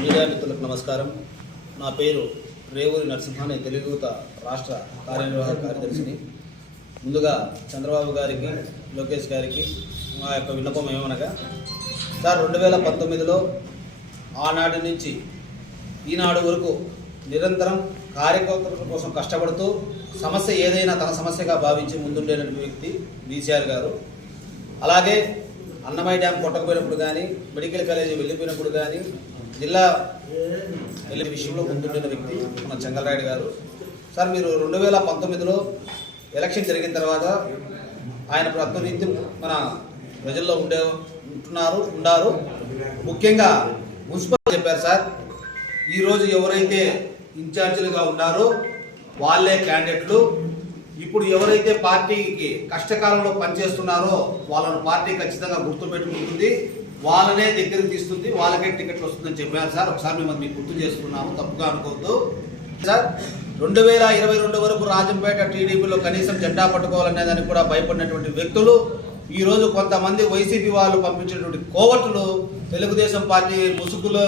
Media మిత్రులకు నమస్కారం. నా పేరు రేవూరి నరసింహాని తెలుగుత రాష్ట్ర కార్యనిర్వాహక కార్యదర్శిని. ముందుగా చంద్రబాబు గారికి లోకేష్ గారికి మా యొక్క విన్నపం ఏమనగా సార్ రెండు వేల పంతొమ్మిదిలో ఆనాటి నుంచి ఈనాడు వరకు నిరంతరం కార్యకర్తల కోసం కష్టపడుతూ సమస్య ఏదైనా తన సమస్యగా భావించి ముందుండేటువంటి వ్యక్తి బీసీఆర్ గారు. అలాగే అన్నమయ్య డ్యామ్ కొట్టకపోయినప్పుడు కానీ మెడికల్ కాలేజీ వెళ్ళిపోయినప్పుడు కానీ జిల్లా వెళ్ళే విషయంలో ముందుండిన వ్యక్తి మన చంగలరాయుడు గారు. సార్ మీరు రెండు వేల పంతొమ్మిదిలో ఎలక్షన్ జరిగిన తర్వాత ఆయన ప్రతినిత్యం మన ప్రజల్లో ఉండే ఉంటున్నారు ఉండారు. ముఖ్యంగా మున్సిపల్ చెప్పారు సార్ ఈరోజు ఎవరైతే ఇన్ఛార్జీలుగా ఉన్నారో వాళ్ళే క్యాండిడేట్లు. ఇప్పుడు ఎవరైతే పార్టీకి కష్టకాలంలో పనిచేస్తున్నారో వాళ్ళను పార్టీ ఖచ్చితంగా గుర్తుపెట్టుకుంటుంది. వాళ్ళనే దగ్గరికి తీస్తుంది. వాళ్ళకే టికెట్లు వస్తుందని చెప్పారు సార్. ఒకసారి మిమ్మల్ని మీకు గుర్తు చేస్తున్నాము తప్పుగా అనుకోవద్దు. సార్ రెండు వేల ఇరవై రెండు వరకు రాజంపేట టీడీపీలో కనీసం జెండా పట్టుకోవాలనే దానికి కూడా భయపడినటువంటి వ్యక్తులు ఈ రోజు కొంతమంది వైసీపీ వాళ్ళు పంపించినటువంటి కోవట్లు తెలుగుదేశం పార్టీ ముసుగులో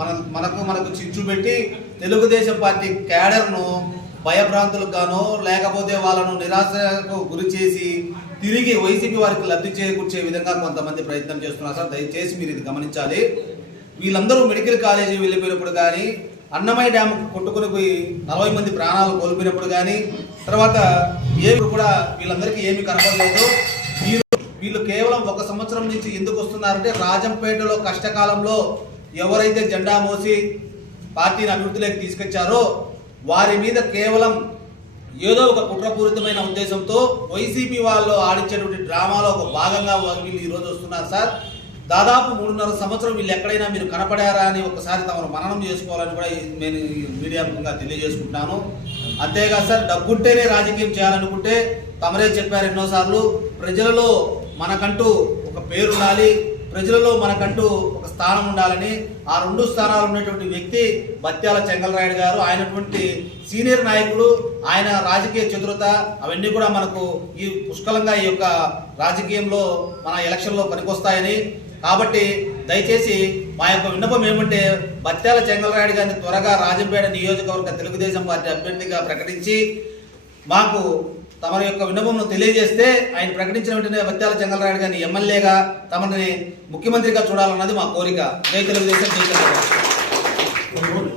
మన మనకు మనకు చిచ్చు పెట్టి తెలుగుదేశం పార్టీ క్యాడర్ను భయభ్రాంతులకు గాను లేకపోతే వాళ్ళను నిరాశకు గురి చేసి తిరిగి వైసీపీ వారికి లబ్ధి చేకూర్చే విధంగా కొంతమంది ప్రయత్నం చేస్తున్నారు సార్. దయచేసి మీరు ఇది గమనించాలి. వీళ్ళందరూ మెడికల్ కాలేజీ వెళ్ళిపోయినప్పుడు కానీ అన్నమయ్య డ్యామ్ కొట్టుకుని పోయి నలభై మంది ప్రాణాలు కోల్పోయినప్పుడు కానీ తర్వాత ఏమి కూడా వీళ్ళందరికీ ఏమి కనపడలేదు. వీళ్ళు కేవలం ఒక సంవత్సరం నుంచి ఎందుకు వస్తున్నారంటే రాజంపేటలో కష్టకాలంలో ఎవరైతే జెండా మోసి పార్టీని అభివృద్ధిలోకి తీసుకొచ్చారో వారి మీద కేవలం ఏదో ఒక కుట్రపూరితమైన ఉద్దేశంతో వైసీపీ వాళ్ళు ఆడించేటువంటి డ్రామాలో ఒక భాగంగా వీళ్ళు ఈరోజు వస్తున్నారు సార్. దాదాపు మూడున్నర సంవత్సరం వీళ్ళు ఎక్కడైనా మీరు కనపడారా అని ఒకసారి తమను మననం చేసుకోవాలని కూడా నేను మీడియా ముఖంగా తెలియజేసుకుంటాను. అంతేకాదు సార్ డబ్బుంటేనే రాజకీయం చేయాలనుకుంటే తమరే చెప్పారు ఎన్నోసార్లు ప్రజలలో మనకంటూ ఒక పేరు ఉండాలి ప్రజలలో మనకంటూ ఒక స్థానం ఉండాలని ఆ రెండు స్థానాలు ఉన్నటువంటి వ్యక్తి బత్యాల చెంగలరాయుడు గారు ఆయనటువంటి సీనియర్ నాయకుడు ఆయన రాజకీయ చతురత అవన్నీ కూడా మనకు ఈ పుష్కలంగా ఈ యొక్క రాజకీయంలో మన ఎలక్షన్లో పనికొస్తాయని. కాబట్టి దయచేసి మా యొక్క విన్నపం ఏమంటే బత్యాల చెంగలరాయుడు గారిని త్వరగా రాజంపేట నియోజకవర్గ తెలుగుదేశం పార్టీ అభ్యర్థిగా ప్రకటించి మాకు తమ యొక్క విన్నపమును తెలియజేస్తే ఆయన ప్రకటించిన వెంటనే బత్యాల చెంగలరాయుడు గారిని ఎమ్మెల్యేగా తమని ముఖ్యమంత్రిగా చూడాలన్నది మా కోరిక. జై తెలుగుదేశం జై